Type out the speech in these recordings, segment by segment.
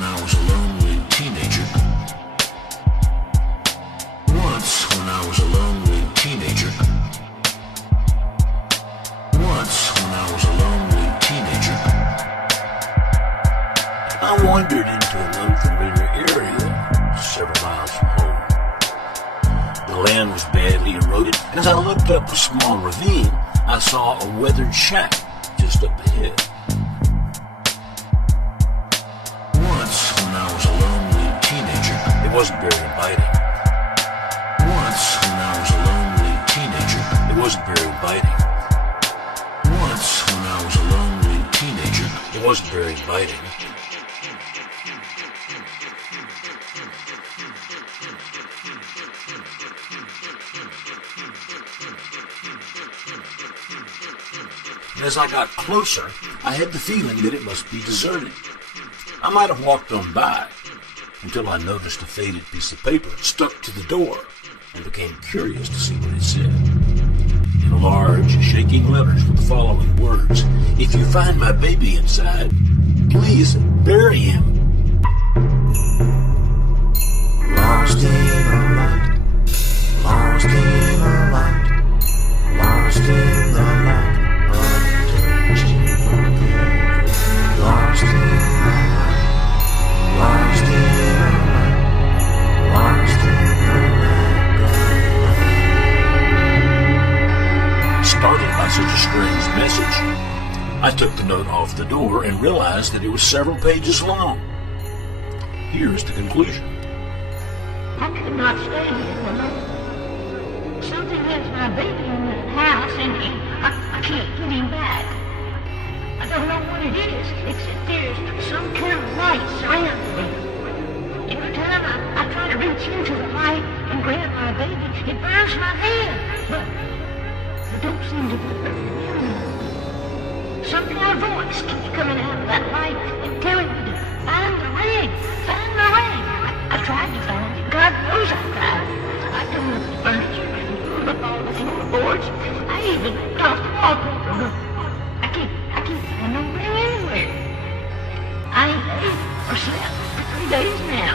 when I was a lonely teenager. Once when I was a lonely teenager. Once when I was a lonely teenager. I wandered into an unfamiliar area several miles from home. The land was badly eroded, and as I looked up a small ravine, I saw a weathered shack just up ahead. Once when I was a lonely teenager. It wasn't very inviting. Once when I was a lonely teenager. It wasn't very inviting. Once when I was a lonely teenager. It wasn't very inviting. And as I got closer, I had the feeling that it must be deserted. I might have walked on by until I noticed a faded piece of paper stuck to the door and became curious to see what it said. In large, shaking letters were the following words: "If you find my baby inside, please bury him." Lost in the light, lost in the light, lost in the light, untouching forever. Lost in the light, lost in the light, lost in the lack of light. Startled by such a strange message, I took the note off the door and realized that it was several pages long. Here's the conclusion. I could not stay here alone. Something has my baby in the house and I can't get him back. I don't know what it is, except there's some kind of light surrounding him. Every time I try to reach into the light and grab my baby, it burns my hand, but I don't seem to be hurting him. Some kind of voice keeps coming out of that light and telling me to find the ring, find the ring. I tried to find it. God knows I tried. I tore up the furniture and pulled up all the floorboards. I even tossed the wallpaper, but I can't find no ring anywhere. I ain't ate or slept for 3 days now,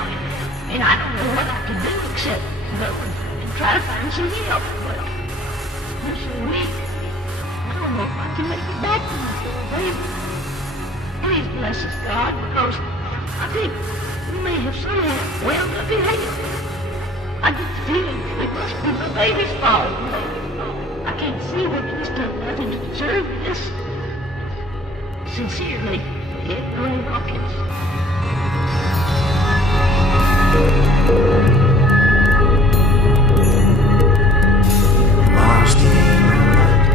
and I don't know what I can do except go and try to find some help. But I'm so weak. I don't know if I can make it back to my poor baby. Please bless us, God, because I think we may have somehow wound up in hell. I get the feeling it must be my baby's fault. I can't see that he's done nothing to deserve this. Sincerely, Ed Ray Hawkins. Lost in the light,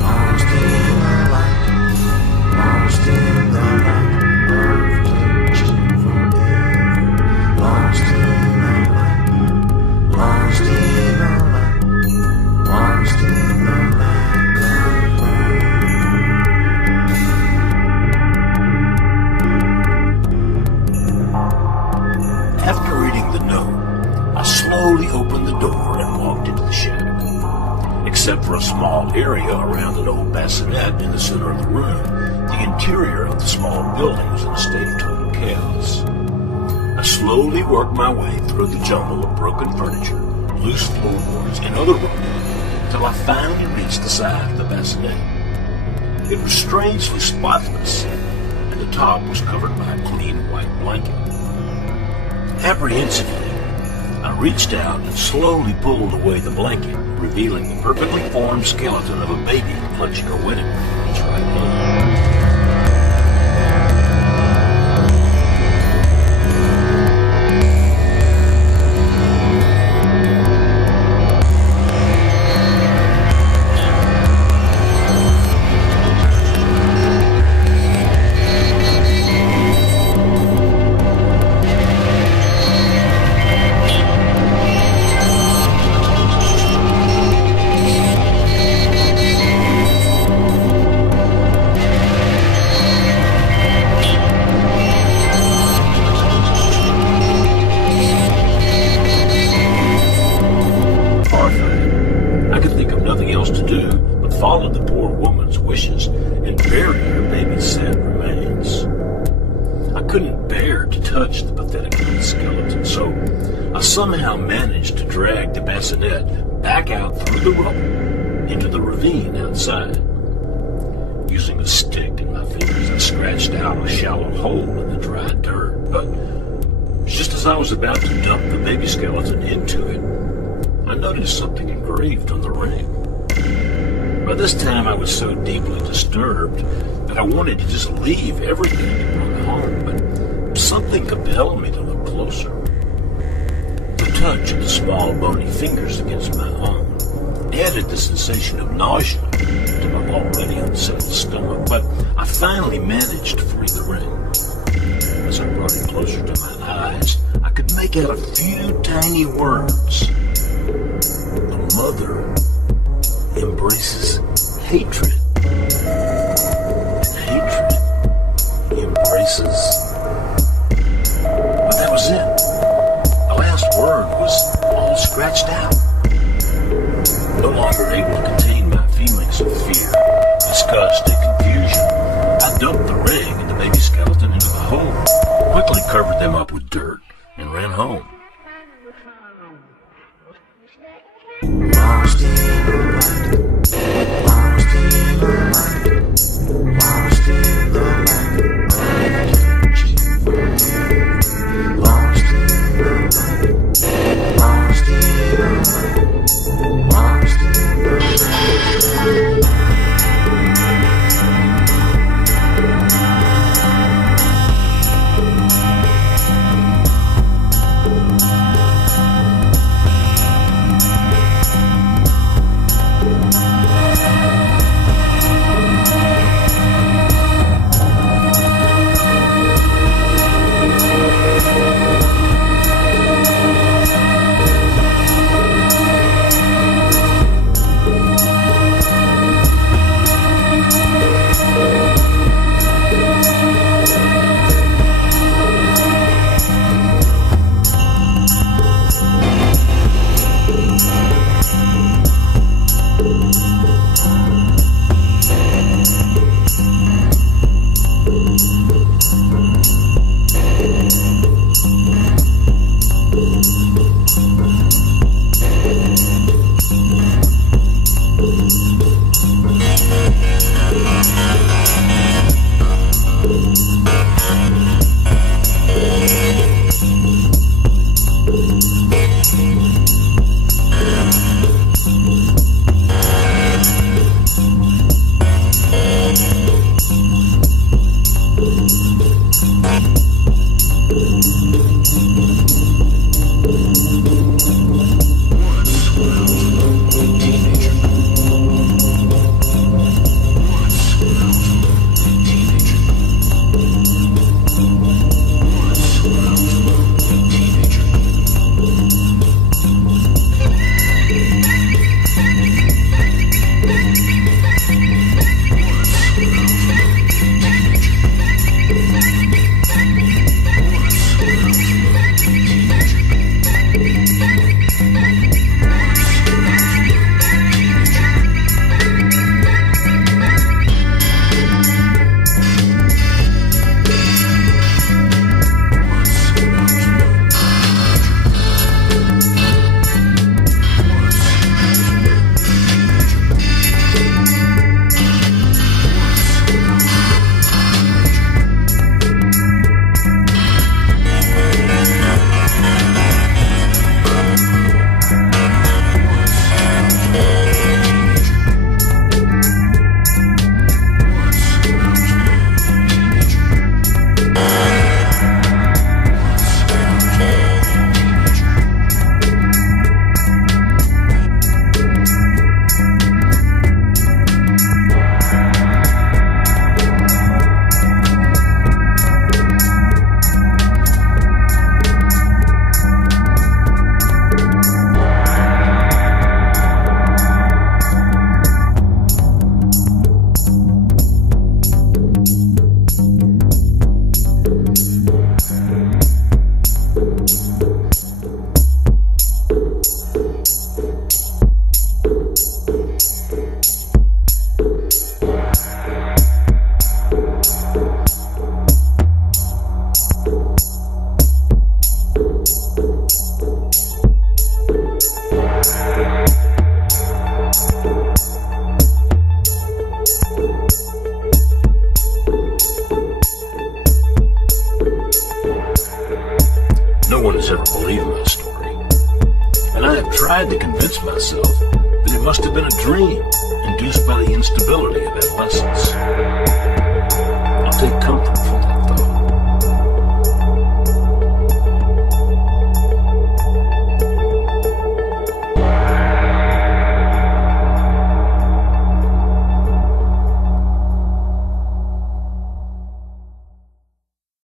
lost in the light, lost in the light, untouching forever. Lost in the light, lost in the light, lost in the lack of light. After reading the note, I slowly opened the door and walked into the shack. Except for a small area around an old bassinet in the center of the room, the interior of the small building was in a state of total chaos. I slowly worked my way through the jumble of broken furniture, loose floorboards, and other rubble until I finally reached the side of the bassinet. It was strangely spotless, and the top was covered by a clean white blanket. Apprehensively, I reached out and slowly pulled away the blanket, revealing the perfectly formed skeleton of a baby clutching her wedding ring in its right hand. Followed the poor woman's wishes and buried her baby's sad remains. I couldn't bear to touch the pathetic little skeleton, so I somehow managed to drag the bassinet back out through the rubble into the ravine outside. Using a stick and my fingers, I scratched out a shallow hole in the dry dirt, but just as I was about to dump the baby skeleton into it, I noticed something engraved on the ring. By this time, I was so deeply disturbed that I wanted to just leave everything and run home, but something compelled me to look closer. The touch of the small bony fingers against my own added the sensation of nausea to my already unsettled stomach, but I finally managed to free the ring. As I brought it closer to my eyes, I could make out a few tiny words. The mother embraces hatred, and hatred embraces. But that was it. The last word was all scratched out. No longer able to contain my feelings of fear, disgust, and confusion, I dumped the ring and the baby skeleton into the hole, quickly covered them up with dirt, and ran home. Lost in the night, lost in the night, lost in the night, lost in the night, lost in the night, lost in the night. and I have tried to convince myself that it must have been a dream induced by the instability of adolescence. I'll take